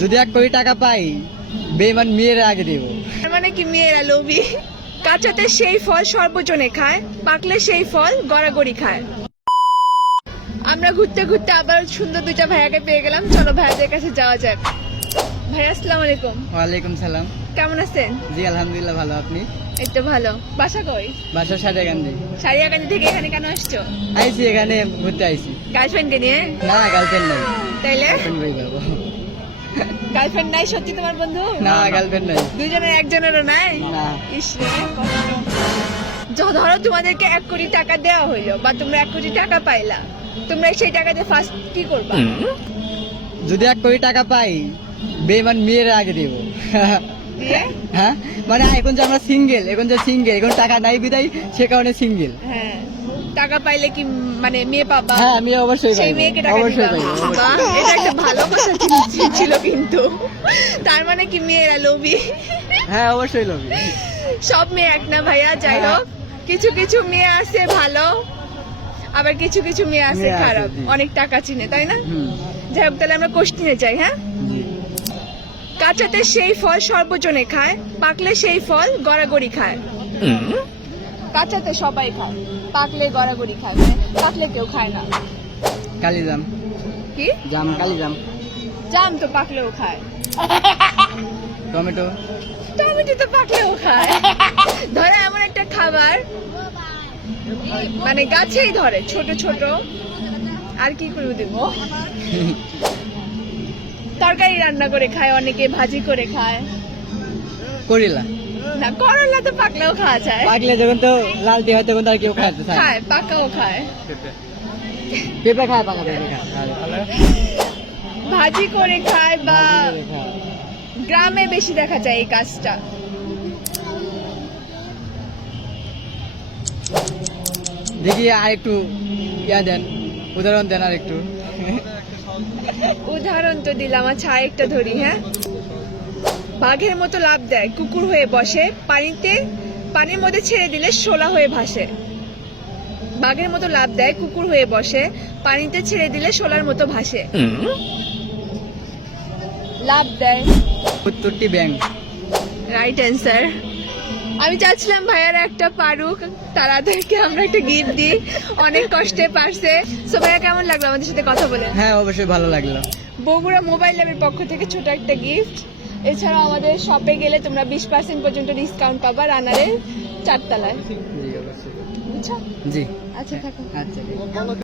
যদি 1 কোটি টাকা পাই বেঈমান মেয়ের আগে দেব। মানে কি মেয়েরা লোভী? কাঁচাতে সেই ফল সর্বজনে খায়, পাকলে সেই ফল গড়াগড়ি খায়। আমরা ঘুরতে ঘুরতে আবার সুন্দর দুইটা ভাইয়াকে পেয়ে গেলাম, চলো ভাইয়াদের কাছে যাওয়া যাক। ভাইয়া আসসালামু আলাইকুম। ওয়ালাইকুম সালাম। কেমন আছেন? জি আলহামদুলিল্লাহ ভালো, আপনি? এই তো ভালো। বাসা কই? বাসা সারিয়াকান্দি। সারিয়াকান্দি থেকে এখানে কেন আসছো? আইছি এখানে ঘুরতে আইছি। গার্লফ্রেন্ডকে নিয়ে? না গার্লফ্রেন্ড নাই। তাইলে গার্লফ্রেন্ড বই যাবো। গার্লফ্রেন্ড নাই সত্যি তোমার বন্ধু? না গার্লফ্রেন্ড নাই। দুইজনের একজনেরও নাই? না। ইস রে, ধরো তোমাদেরকে 1 কোটি টাকা দেওয়া হইলো বা তোমরা 1 কোটি টাকা পাইলা, তোমরা সেই টাকাতে ফার্স্ট কি করবা? যদি 1 কোটি টাকা পাই বেঈমান মেয়ের আগে দেব। দিয়ে? হ্যাঁ মানে এখন যে আমরা সিঙ্গেল, এখন টাকা নাই বিদায় সে কারণে সিঙ্গেল। হ্যাঁ, টাকা পাইলে কি মানে মেয়ে পাবা? হ্যাঁ আমি অবশ্যই সেই পাইবো। মেয়েকে টাকা অবশ্যই দিবা? পাইবো। বাহ, এটা একটা ভালো কথা ছিল কিন্তু। তার মানে কি মেয়েরা লোভী? হ্যাঁ অবশ্যই লোভী। সব মেয়ে এক না ভাইয়া, যাই হোক কিছু কিছু মেয়ে আছে ভালো, আবার কিছু কিছু মেয়ে আছে মেয়ে আছে, খারাপ, জি। অনেক টাকা চিনে, তাই না? হুম, যাই হোক, তাহলে আমরা কোশ্চেনে যাই। হ্যাঁ, জি। কাঁচাতে সেই ফল সর্বজনে খায়, পাকলে সেই ফল গড়াগড়ি খায়। কাঁচাতে সবাই খায়, পাকলে গড়াগড়ি খায়, মানে পাকলে কেউ খায় না। কালিজাম। কি? কালিজাম। জাম তো পাকলেও খায়, টমেটো। টমেটো তো পাকলেও খায়। ধরো এমন একটা খাবার মানে গাছেই ধরে, ছোট ছোট, আর কি করে দেব, তরকারি রান্না করে খায়, অনেকে ভাজি করে খায়। করিলা। না, করলা তো পাকলেও খাওয়া যায়। পাকলে যখন তো লালটি হয় তখন তো আর কেউ খাইতে চায় না। খায়, পাকাও খায়, পেঁপে খায়, পাকা পেঁপে খায়। ভাজি করে খায়, বা পেঁপে খায়। গ্রামে বেশি দেখা যায় এই কাজটা। দেখি আর একটু দেন, উদাহরণ দেন আর একটু। উদাহরণ তো দিলাম, আচ্ছা আরেকটা ধরি। হ্যাঁ, বাঘের মতো লাফ দেয়, কুকুর হয়ে বসে, পানির মধ্যে ছেড়ে দিলে শোলা হয়ে ভাসে। বাঘের মতো লাফ দেয়, কুকুর হয়ে বসে, পানিতে ছেড়ে দিলে শোলার মতো ভাসে। লাফ দেয়। উত্তরটি ব্যাংক। Right answer. আমি চাচ্ছিলাম ভাইয়ারা একটা পারুক, তাদেরকে আমরা একটা গিফট দিই, অনেক কষ্টে পারছে। সো ভাইয়া কেমন লাগলো আমাদের সাথে কথা বলে? হ্যাঁ অবশ্যই ভালো লাগলো। বগুড়া মোবাইল ল্যাবের পক্ষ থেকে ছোট একটা গিফট। এছাড়াও আমাদের শপে গেলে তোমরা 20% পর্যন্ত ডিসকাউন্ট পাবা রানারের 4 তলায়। জি অবশ্যই। বুঝছো? জি আচ্ছা, থাকো। আচ্ছা।